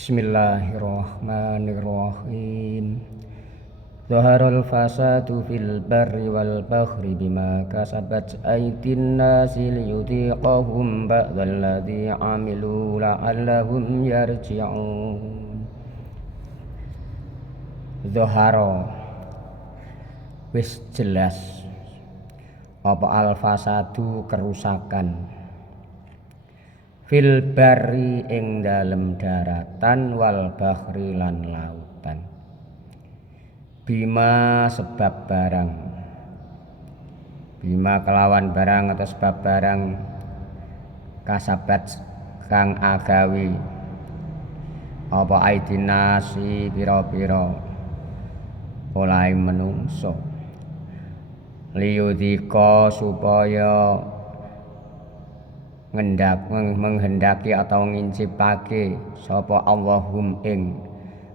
Bismillahirrahmanirrahim. Zaharal fasadu fil barri wal bahri bima kasabat aydin nasi liyudhiqahum ba'dalladzi amilu la'allahum yarji'un. Zahara wis jelas apa al fasadu kerusakan fil barri ing dalem daratan wal bahri lan lautan bima sebab barang bima kelawan barang atau sebab barang kasabat kang agawi apa aidinasi pira-pira oleh menungso liyudhika supaya menghendaki atau ngincipake sapa Allahum ing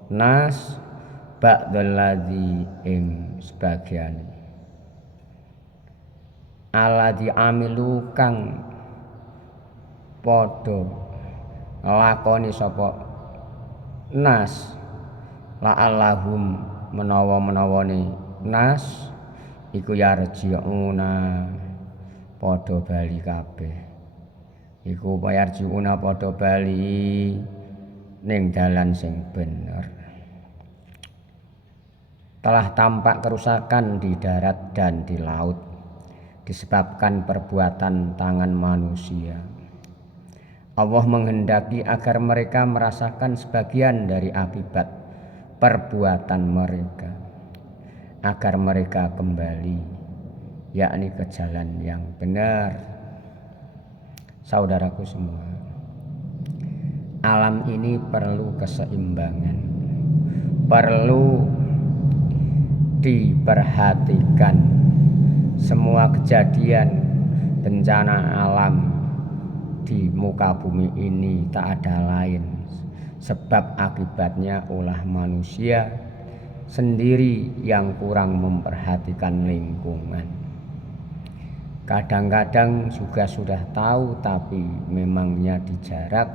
nas ba'dalladzi ing sebagian alladzi amilu kang padha nglakoni sapa nas la'allahum menawa-menawane nas iku yarji'una padha bali kabeh iku payarjiuna padha bali ning dalan sing bener. Telah tampak kerusakan di darat dan di laut disebabkan perbuatan tangan manusia. Allah menghendaki agar mereka merasakan sebagian dari akibat perbuatan mereka agar mereka kembali yakni ke jalan yang benar. Saudaraku semua, alam ini perlu keseimbangan, perlu diperhatikan. Semua kejadian bencana alam di muka bumi ini tak ada lain sebab akibatnya ulah manusia sendiri yang kurang memperhatikan lingkungan. Kadang-kadang juga sudah tahu tapi memangnya dijarak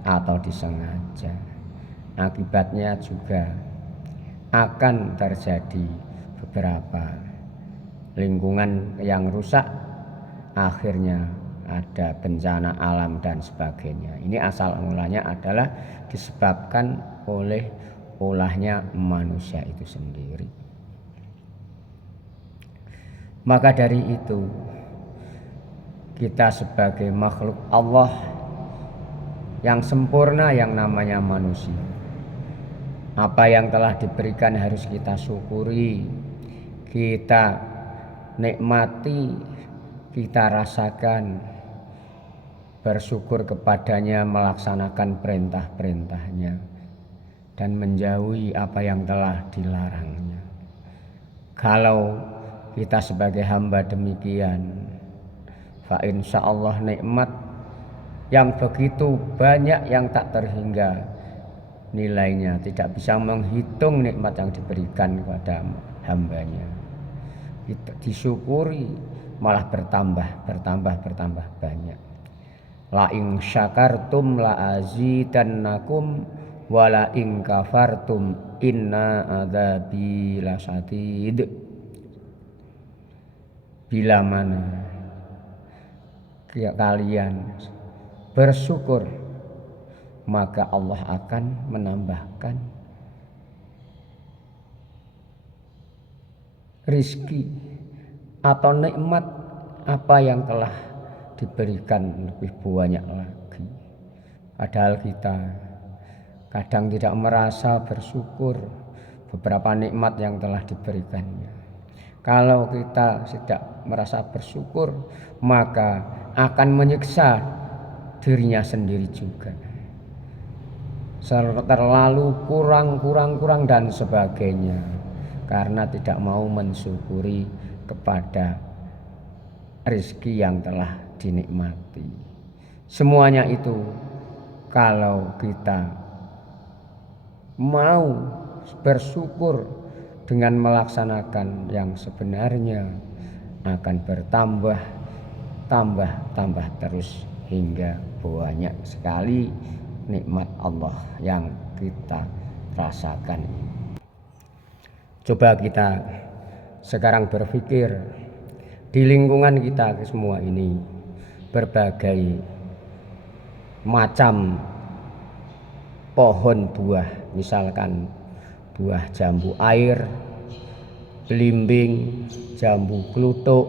atau disengaja. Akibatnya juga akan terjadi beberapa lingkungan yang rusak, akhirnya ada bencana alam dan sebagainya. Ini asal mulanya adalah disebabkan oleh ulahnya manusia itu sendiri. Maka dari itu kita sebagai makhluk Allah yang sempurna yang namanya manusia, apa yang telah diberikan harus kita syukuri, kita nikmati, kita rasakan, bersyukur kepadanya, melaksanakan perintah-perintahnya dan menjauhi apa yang telah dilarangnya. Kalau kita sebagai hamba demikian, fa insyaallah nikmat yang begitu banyak yang tak terhingga nilainya, tidak bisa menghitung nikmat yang diberikan kepada hambanya. Kita disyukuri malah bertambah banyak. La in syakartum la azidannakum wa la in kafartum inna adzabi lasyadid. Bila mana kalian bersyukur, maka Allah akan menambahkan rizki atau nikmat apa yang telah diberikan lebih banyak lagi. Padahal kita kadang tidak merasa bersyukur beberapa nikmat yang telah diberikannya. Kalau kita tidak merasa bersyukur, maka akan menyiksa dirinya sendiri juga. Terlalu kurang dan sebagainya, karena tidak mau mensyukuri kepada rezeki yang telah dinikmati. Semuanya itu kalau kita mau bersyukur dengan melaksanakan yang sebenarnya, akan bertambah terus hingga banyak sekali nikmat Allah yang kita rasakan. Coba kita sekarang berpikir di lingkungan kita semua ini berbagai macam pohon buah, misalkan buah jambu air, belimbing, jambu kluthuk,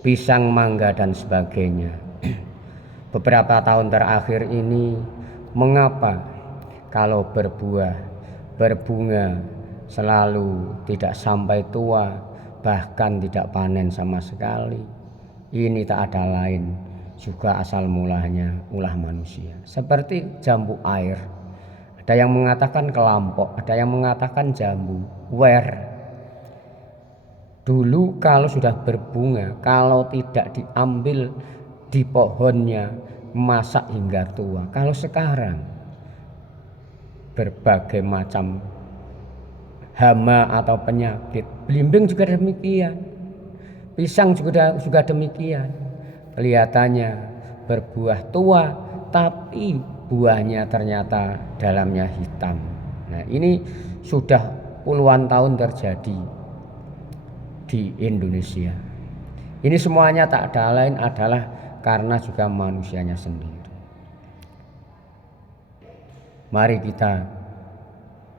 pisang, mangga dan sebagainya. Beberapa tahun terakhir ini mengapa kalau berbuah, berbunga selalu tidak sampai tua, bahkan tidak panen sama sekali? Ini tak ada lain juga asal mulanya ulah manusia. Seperti jambu air, ada yang mengatakan kelampok, ada yang mengatakan jambu wer. Dulu kalau sudah berbunga, kalau tidak diambil di pohonnya, masak hingga tua. Kalau sekarang berbagai macam hama atau penyakit, belimbing juga demikian, pisang juga demikian. Kelihatannya berbuah tua, tapi buahnya ternyata dalamnya hitam. Nah, ini sudah puluhan tahun terjadi di Indonesia. Ini semuanya tak ada lain adalah karena juga manusianya sendiri. Mari kita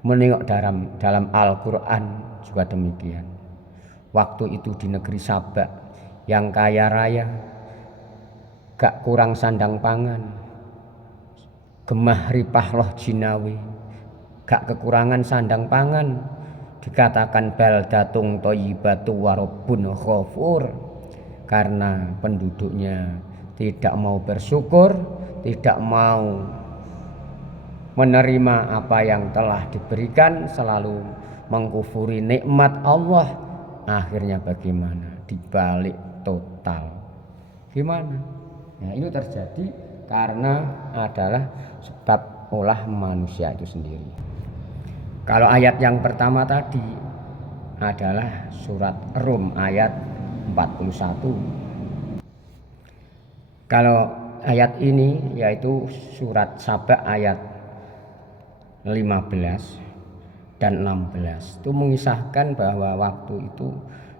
menengok dalam Al-Quran juga demikian. Waktu itu di negeri Sabak yang kaya raya, gak kurang sandang pangan, gemah ripah loh jinawi, gak kekurangan sandang pangan, dikatakan baldatun thayyibatu wa rabbun ghafur, karena penduduknya tidak mau bersyukur, tidak mau menerima apa yang telah diberikan, selalu mengkufuri nikmat Allah. Akhirnya bagaimana? Dibalik total. Gimana? Nah, ini terjadi karena adalah sebab ulah manusia itu sendiri. Kalau ayat yang pertama tadi adalah surat Rum ayat 41. Kalau ayat ini yaitu surat Sabak ayat 15 dan 16 itu mengisahkan bahwa waktu itu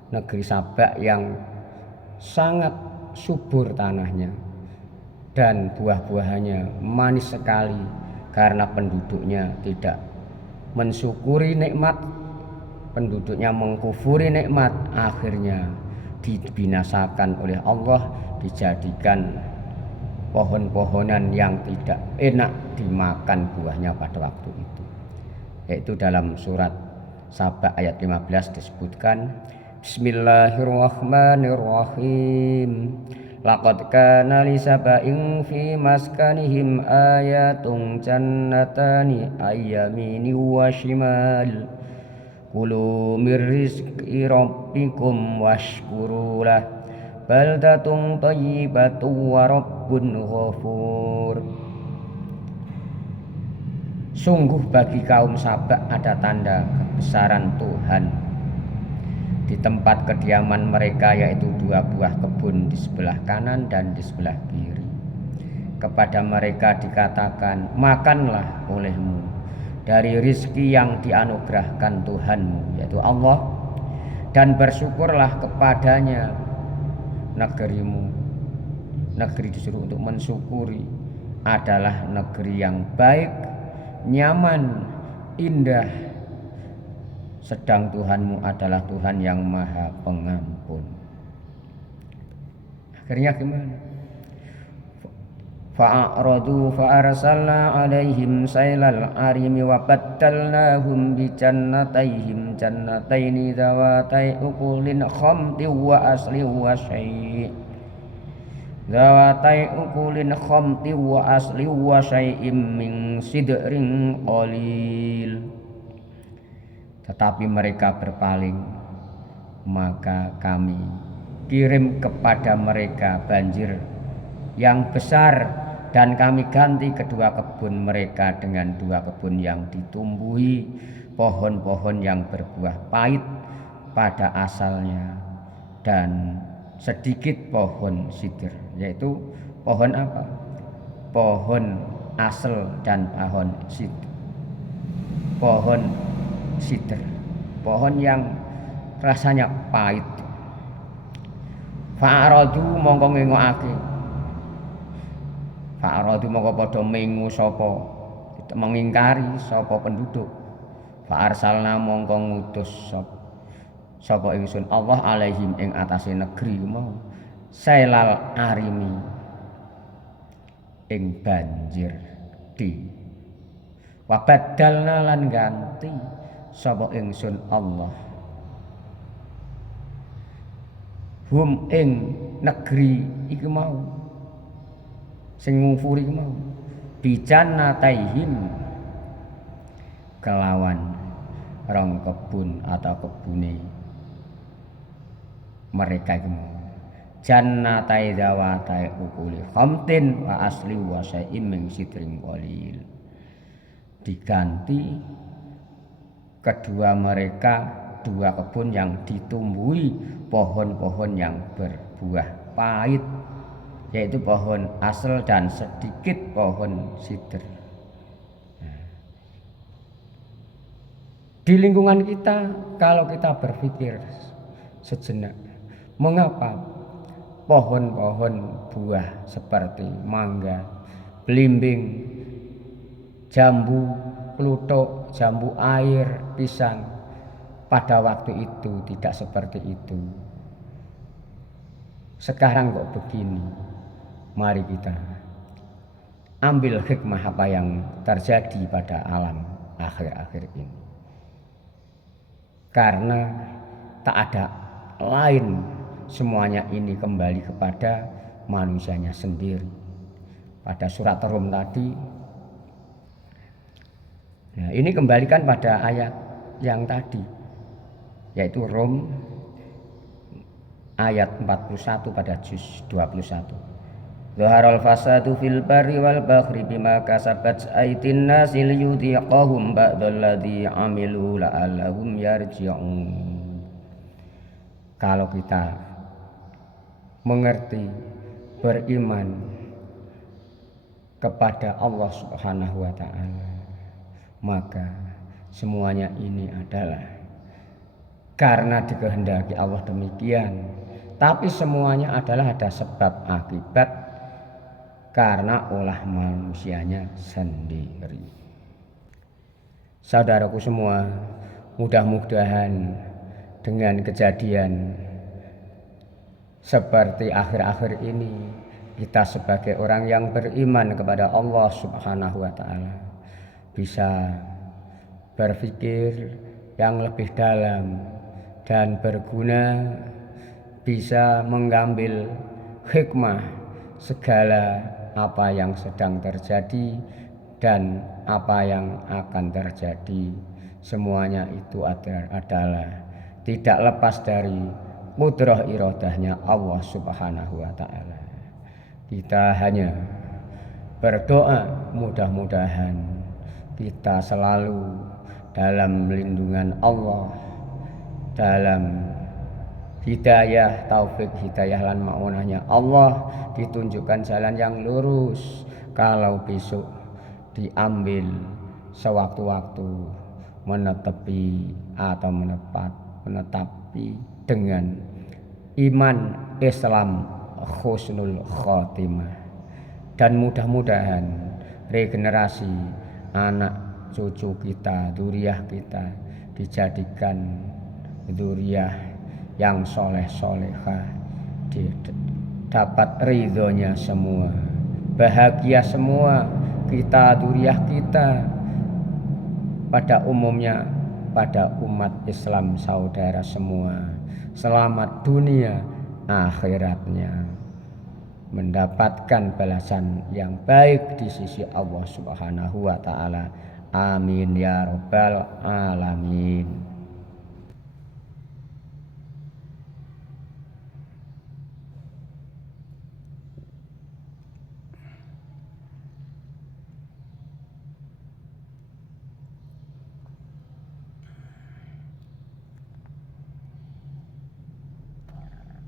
negeri Sabak yang sangat subur tanahnya dan buah-buahannya manis sekali karena penduduknya tidak mensyukuri nikmat, penduduknya mengkufuri nikmat, akhirnya dibinasakan oleh Allah, dijadikan pohon-pohonan yang tidak enak dimakan buahnya pada waktu itu. Yaitu dalam surat Sabak ayat 15 disebutkan, Bismillahirrahmanirrahim. Laqad kana li saba'in fi maskanihim ayatun jannatani ayyamini wa shimal. Kulu mir rizqi rabbikum washkuru lah. Baldatun thayyibatu wa rabbun ghafur. Sungguh bagi kaum Sabak ada tanda kebesaran Tuhan di tempat kediaman mereka, yaitu 2 buah kebun di sebelah kanan dan di sebelah kiri. Kepada mereka dikatakan, makanlah olehmu dari rizki yang dianugerahkan Tuhanmu, yaitu Allah, dan bersyukurlah kepadanya. Negerimu, negeri disuruh untuk mensyukuri, adalah negeri yang baik, nyaman, indah. Sedang Tuhanmu adalah Tuhan yang maha pengampun. Akhirnya gimana? Fa'aradu fa'arsalna alaihim sailal arimi wa baddalnahum bi jannatayhim jannataini dhawatai ukulin khamti wa asli wa syai' dhawatai ukulin khamti wa asli wa syai'im min sidrin qalil. Tetapi mereka berpaling, maka kami kirim kepada mereka banjir yang besar, dan kami ganti kedua kebun mereka dengan 2 kebun yang ditumbuhi pohon-pohon yang berbuah pahit pada asalnya, dan sedikit pohon sidr, yaitu pohon apa? Pohon asal dan pohon sidr. pohon sider, pohon yang rasanya pahit. Fa'aradu mongko ngengokake, fa'aradu mongko padha mengu sapa mengingkari sapa penduduk. Fa'arsalna mongko ngutus sapa ingsun Allah alaihim ing atase negeri mau sailal arimi ing banjir di wabadalna lan ganti sapa ingsun Allah hum ing negeri iku mau sing ngufuri mau bijanataihim kelawan rong kebun atau kebune mereka iku mau jannatai zawatai ukuli khamtin wa asli wa syai'im min sidrin qalil, diganti kedua mereka dua kebun yang ditumbuhi pohon-pohon yang berbuah pahit, yaitu pohon asal dan sedikit pohon sidr. Di lingkungan kita, kalau kita berpikir sejenak, mengapa pohon-pohon buah seperti mangga, belimbing, jambu, kluthuk, jambu air, pisang pada waktu itu tidak seperti itu. Sekarang kok begini? Mari kita ambil hikmah apa yang terjadi pada alam akhir-akhir ini. Karena tak ada lain, semuanya ini kembali kepada manusianya sendiri. Pada surat Rum tadi, nah ini kembalikan pada ayat yang tadi, yaitu Rum ayat 41 pada juz 21. Zaharal fasadu fil barri wal bahri bima kasabat aydin nasi liyudhiqahum ba'dalladzi amilu la'allahum yarji'un. Kalau kita mengerti, beriman kepada Allah Subhanahu wa taala, maka semuanya ini adalah karena dikehendaki Allah demikian. Tapi semuanya adalah ada sebab akibat karena ulah manusianya sendiri. Saudaraku semua, mudah-mudahan dengan kejadian seperti akhir-akhir ini, kita sebagai orang yang beriman kepada Allah Subhanahu wa taala bisa berpikir yang lebih dalam dan berguna, bisa mengambil hikmah segala apa yang sedang terjadi dan apa yang akan terjadi. Semuanya itu adalah tidak lepas dari qudrah iradahnya Allah Subhanahu wa taala. Kita hanya berdoa mudah-mudahan kita selalu dalam lindungan Allah, dalam hidayah, taufik, hidayah lan ma'unahnya Allah, ditunjukkan jalan yang lurus. Kalau besok diambil sewaktu-waktu menetepi atau menetapi dengan iman Islam husnul khotimah, dan mudah-mudahan regenerasi anak cucu kita, dzurriyyah kita dijadikan dzurriyyah yang soleh-solehah, dapat ridhonya semua, bahagia semua kita, dzurriyyah kita, pada umumnya pada umat Islam saudara semua, selamat dunia akhiratnya, mendapatkan balasan yang baik di sisi Allah Subhanahu wa taala. Amin ya rabbal alamin.